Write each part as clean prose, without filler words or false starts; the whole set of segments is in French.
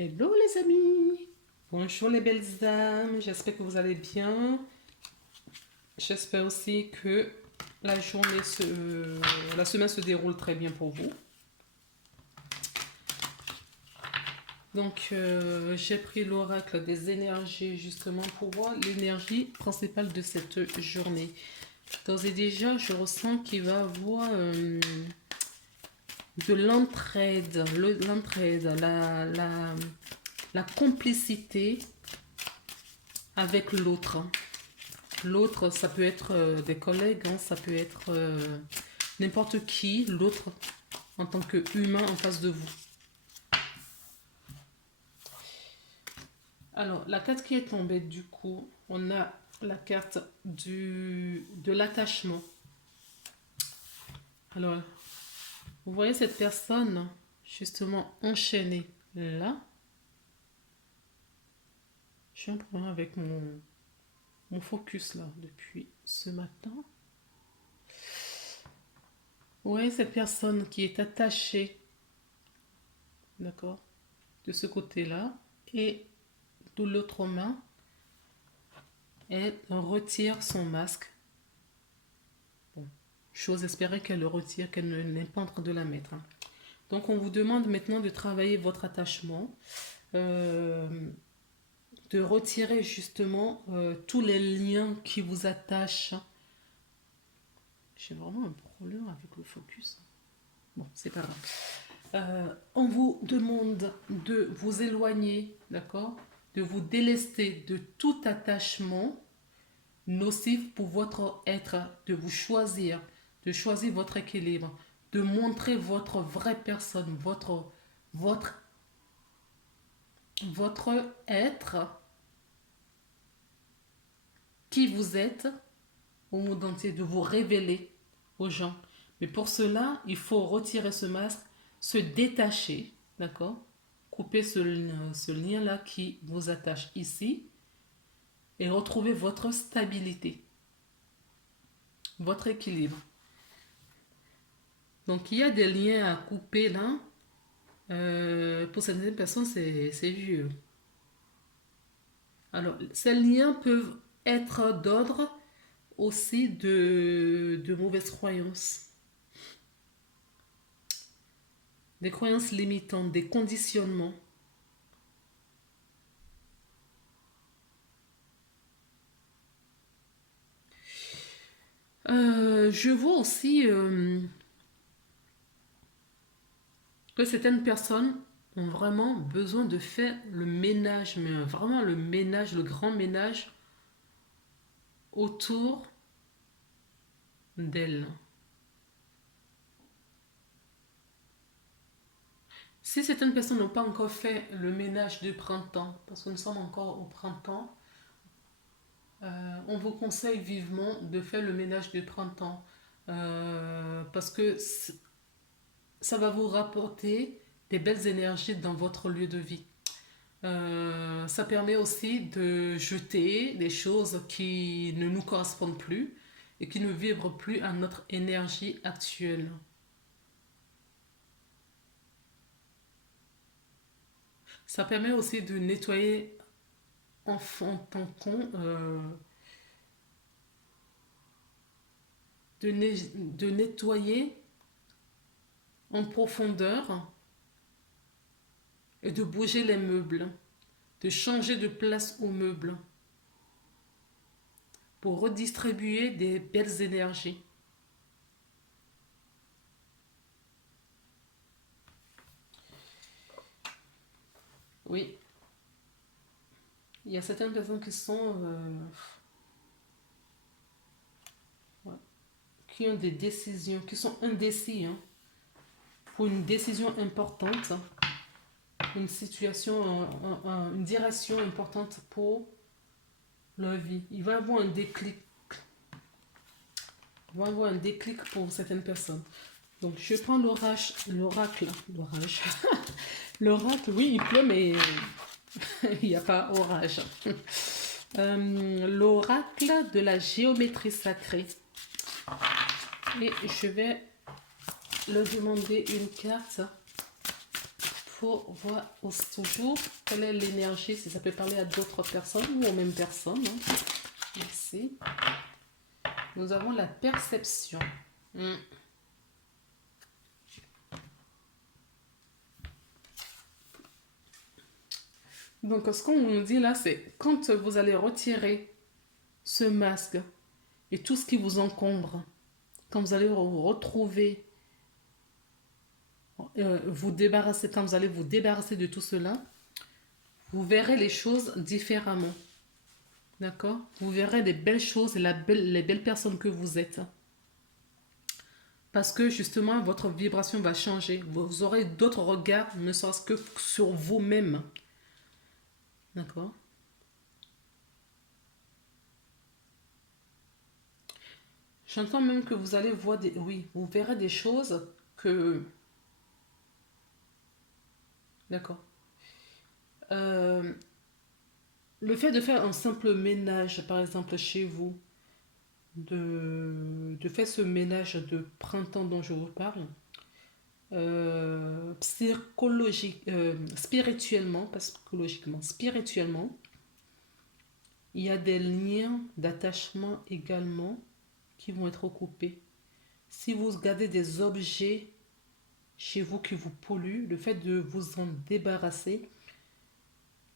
Hello les amis, bonjour les belles âmes, j'espère que vous allez bien. J'espère aussi que la semaine se déroule très bien pour vous. Donc j'ai pris l'oracle des énergies justement pour voir l'énergie principale de cette journée. D'ores et déjà, je ressens qu'il va y avoir de l'entraide, la complicité avec l'autre. L'autre, ça peut être des collègues, hein, ça peut être n'importe qui, l'autre en tant qu'humain en face de vous. Alors, la carte qui est tombée, du coup, on a la carte de l'attachement. Alors, vous voyez cette personne justement enchaînée là. J'ai un problème avec mon focus là depuis ce matin. Vous voyez cette personne qui est attachée, d'accord, de ce côté-là, et de l'autre main, elle retire son masque. Bon, j'ose espérer qu'elle le retire, qu'elle n'est pas en train de la mettre. Hein. Donc on vous demande maintenant de travailler votre attachement, de retirer justement tous les liens qui vous attachent. J'ai vraiment un problème avec le focus. Bon, c'est pas grave. On vous demande de vous éloigner, d'accord, de vous délester de tout attachement nocif pour votre être, de vous choisir, de choisir votre équilibre, de montrer votre vraie personne, votre être, qui vous êtes au monde entier, de vous révéler aux gens. Mais pour cela, il faut retirer ce masque, se détacher, d'accord? Couper ce lien-là qui vous attache ici et retrouver votre stabilité, votre équilibre. Donc, il y a des liens à couper là. Pour certaines personnes, c'est vieux. Alors, ces liens peuvent être d'ordre aussi de mauvaises croyances. Des croyances limitantes, des conditionnements. Je vois aussi que certaines personnes ont vraiment besoin de faire le ménage, mais vraiment le ménage, le grand ménage autour d'elles. Si certaines personnes n'ont pas encore fait le ménage du printemps, parce que nous sommes encore au printemps, on vous conseille vivement de faire le ménage du printemps parce que ça va vous rapporter des belles énergies dans votre lieu de vie. Ça permet aussi de jeter des choses qui ne nous correspondent plus et qui ne vibrent plus à notre énergie actuelle. Ça permet aussi de nettoyer en fond en con, de nettoyer en profondeur et de bouger les meubles, de changer de place aux meubles pour redistribuer des belles énergies. Oui, il y a certaines personnes qui sont ouais, qui ont des décisions, qui sont indécis hein, pour une décision importante, une situation, une direction importante pour leur vie. Il va y avoir un déclic. Il va y avoir un déclic pour certaines personnes. Donc, je prends l'oracle. L'oracle, oui, il pleut, mais il n'y a pas orage. L'oracle de la géométrie sacrée. Et je vais leur demander une carte faut voir toujours quelle est l'énergie, si ça peut parler à d'autres personnes ou aux mêmes personnes. Hein. Ici, nous avons la perception. Donc, ce qu'on nous dit là, c'est quand vous allez retirer ce masque et tout ce qui vous encombre, quand vous allez vous retrouver, vous débarrasser, quand vous allez vous débarrasser de tout cela, vous verrez les choses différemment. D'accord? Vous verrez les belles choses et les belles personnes que vous êtes. Parce que justement, votre vibration va changer. Vous aurez d'autres regards, ne serait-ce que sur vous-même. D'accord? J'entends même que vous allez voir des... Oui, vous verrez des choses que... D'accord. Le fait de faire un simple ménage, par exemple, chez vous, de faire ce ménage de printemps dont je vous parle, spirituellement, pas psychologiquement, spirituellement, il y a des liens d'attachement également qui vont être coupés. Si vous gardez des objets chez vous qui vous polluent, le fait de vous en débarrasser,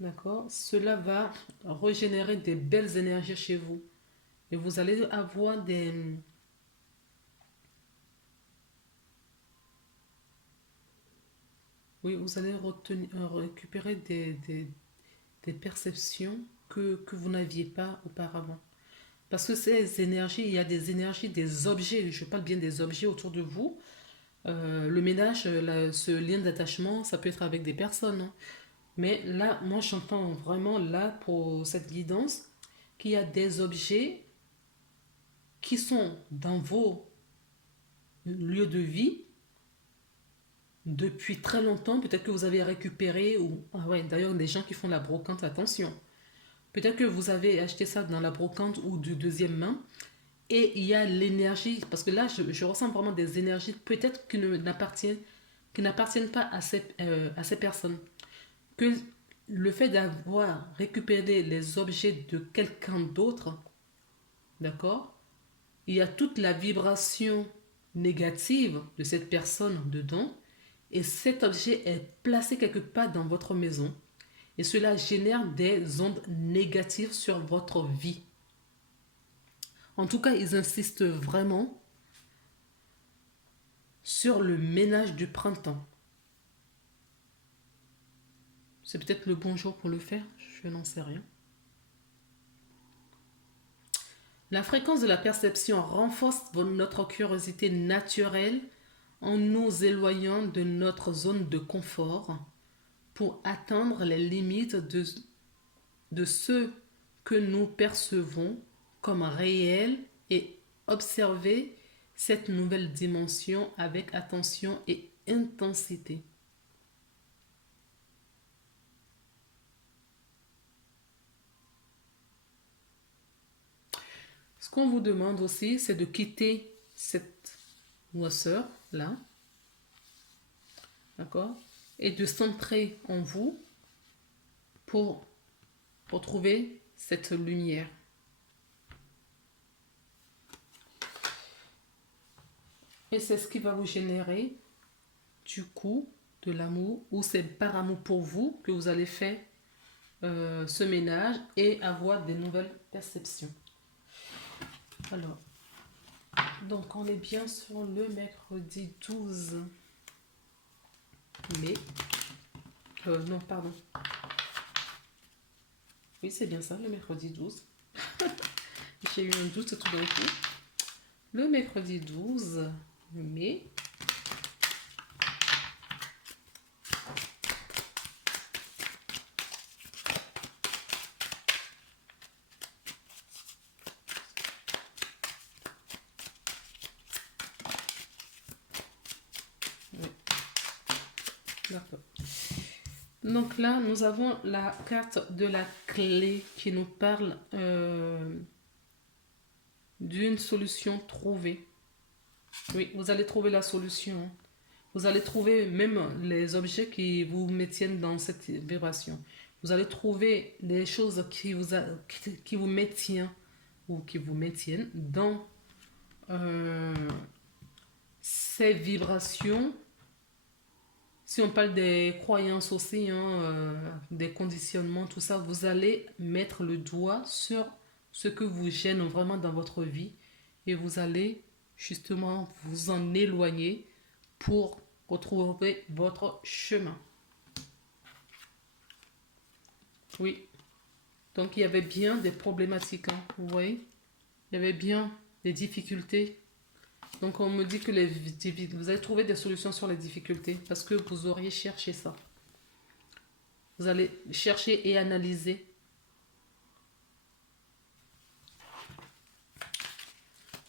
d'accord, cela va régénérer des belles énergies chez vous. Et vous allez avoir des... Oui, vous allez récupérer des perceptions que vous n'aviez pas auparavant. Parce que ces énergies, il y a des énergies, des objets, je parle bien des objets autour de vous. Le ménage, ce lien d'attachement, ça peut être avec des personnes. Hein. Mais là, moi, j'entends vraiment là, pour cette guidance, qu'il y a des objets qui sont dans vos lieux de vie depuis très longtemps. Peut-être que vous avez récupéré, ou... Ah ouais, d'ailleurs, les gens qui font la brocante, attention. Peut-être que vous avez acheté ça dans la brocante ou de deuxième main. Et il y a l'énergie, parce que là, je ressens vraiment des énergies peut-être qui n'appartiennent pas à ces personnes. Que le fait d'avoir récupéré les objets de quelqu'un d'autre, d'accord, il y a toute la vibration négative de cette personne dedans, et cet objet est placé quelque part dans votre maison, et cela génère des ondes négatives sur votre vie. En tout cas, ils insistent vraiment sur le ménage du printemps. C'est peut-être le bon jour pour le faire, je n'en sais rien. La fréquence de la perception renforce notre curiosité naturelle en nous éloignant de notre zone de confort pour atteindre les limites de ce que nous percevons comme réel et observer cette nouvelle dimension avec attention et intensité. Ce qu'on vous demande aussi, c'est de quitter cette noirceur-là, d'accord, et de centrer en vous pour retrouver cette lumière. Et c'est ce qui va vous générer, du coup, de l'amour, ou c'est par amour pour vous que vous allez faire ce ménage et avoir des nouvelles perceptions. Alors, donc on est bien sur le mercredi 12 mai. Non, pardon. Oui, c'est bien ça, le mercredi 12. J'ai eu un doute tout d'un coup. Le mercredi 12 mai. Oui. D'accord. Donc là, nous avons la carte de la clé qui nous parle d'une solution trouvée. Oui, vous allez trouver la solution. Vous allez trouver même les objets qui vous maintiennent dans cette vibration. Vous allez trouver les choses qui vous maintiennent ou qui vous maintiennent dans ces vibrations. Si on parle des croyances aussi, des conditionnements, tout ça, vous allez mettre le doigt sur ce que vous gêne vraiment dans votre vie et vous allez justement vous en éloigner pour retrouver votre chemin. Oui, donc il y avait bien des problématiques, vous voyez, il y avait bien des difficultés. Donc on me dit que vous allez trouver des solutions sur les difficultés parce que vous auriez cherché ça. Vous allez chercher et analyser.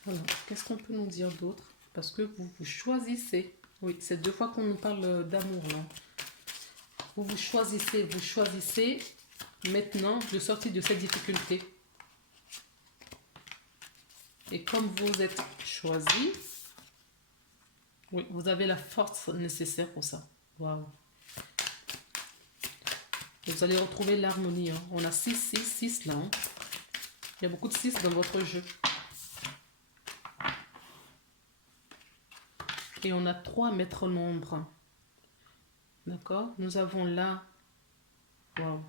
Alors, qu'est-ce qu'on peut nous dire d'autre? Parce que vous choisissez. Oui, c'est 2 fois qu'on nous parle d'amour là. Vous choisissez maintenant de sortir de cette difficulté. Et comme vous êtes choisi, oui, vous avez la force nécessaire pour ça. Waouh. Vous allez retrouver l'harmonie. On a 6, 6, 6 là. Il y a beaucoup de 6 dans votre jeu. Et on a 3 maîtres nombres. D'accord? Nous avons là. Waouh.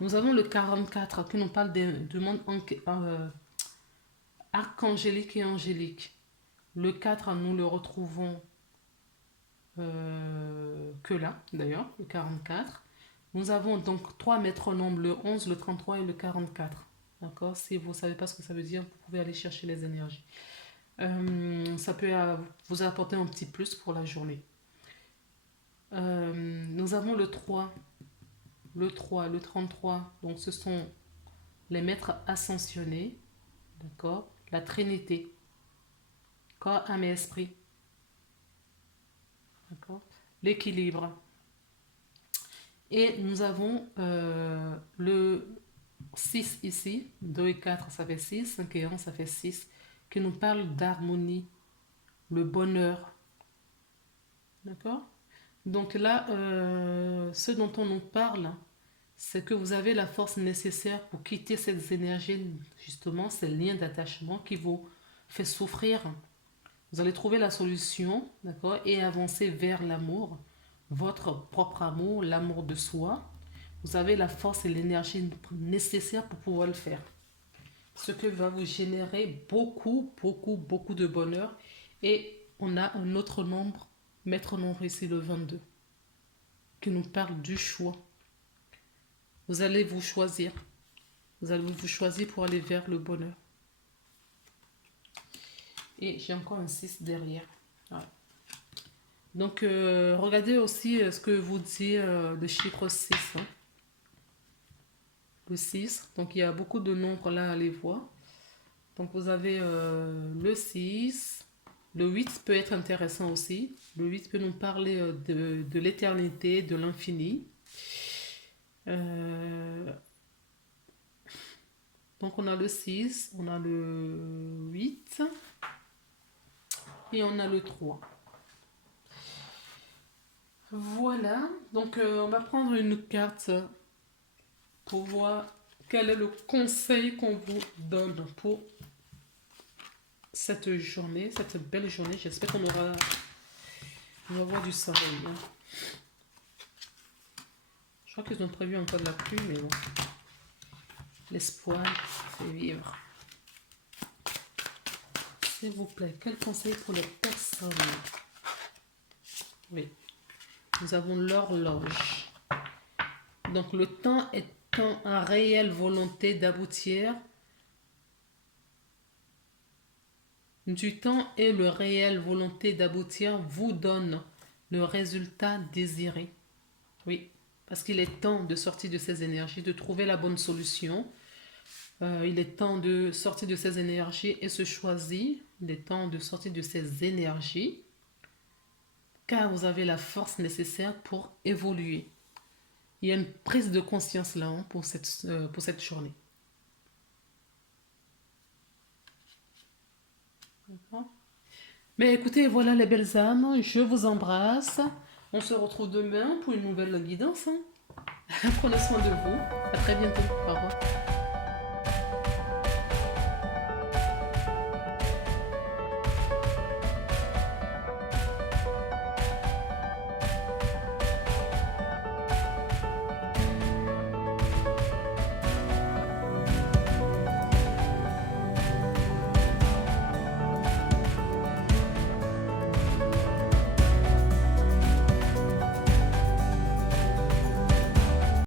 Nous avons le 44 qui nous parle du monde archangélique et angélique. Le 4, nous le retrouvons que là, d'ailleurs, le 44. Nous avons donc 3 maîtres nombres, le 11, le 33 et le 44. D'accord? Si vous ne savez pas ce que ça veut dire, vous pouvez aller chercher les énergies. Ça peut vous apporter un petit plus pour la journée. Nous avons le 3, le 33. Donc ce sont les maîtres ascensionnés. D'accord? La Trinité. Corps, âme et esprit. D'accord? L'équilibre. Et nous avons le 6 ici. 2 et 4, ça fait 6. 5 et 1, ça fait 6. Qui nous parle d'harmonie. Le bonheur. D'accord? Donc là, ce dont on nous parle, c'est que vous avez la force nécessaire pour quitter cette énergie, justement, ces liens d'attachement qui vous fait souffrir. Vous allez trouver la solution, d'accord, et avancer vers l'amour, votre propre amour, l'amour de soi. Vous avez la force et l'énergie nécessaires pour pouvoir le faire. Ce que va vous générer beaucoup, beaucoup, beaucoup de bonheur. Et on a un autre nombre, maître nombre ici, le 22, qui nous parle du choix. Vous allez vous choisir. Vous allez vous choisir pour aller vers le bonheur. Et j'ai encore un 6 derrière. Ouais. Donc, regardez aussi ce que vous dit le chiffre 6. Le 6. Donc, il y a beaucoup de nombres là à les voir. Donc, vous avez le 6. Le 8 peut être intéressant aussi. Le 8 peut nous parler de l'éternité, de l'infini. Donc, on a le 6, on a le 8 et on a le 3. Voilà. Donc, on va prendre une carte pour voir quel est le conseil qu'on vous donne pour cette journée, cette belle journée. J'espère qu'on va avoir du soleil. Je crois qu'ils ont prévu encore de la pluie, mais bon. L'espoir fait vivre. S'il vous plaît, quel conseil pour les personnes? Oui. Nous avons l'horloge. Donc le temps étant une réelle volonté d'aboutir, du temps et le réel volonté d'aboutir vous donne le résultat désiré. Oui, parce qu'il est temps de sortir de ces énergies, de trouver la bonne solution. Il est temps de sortir de ces énergies et se choisir. Il est temps de sortir de ces énergies car vous avez la force nécessaire pour évoluer. Il y a une prise de conscience là pour cette journée. D'accord? Mais écoutez, voilà les belles âmes, je vous embrasse. On se retrouve demain pour une nouvelle guidance, hein. Prenez soin de vous. À très bientôt. Au revoir.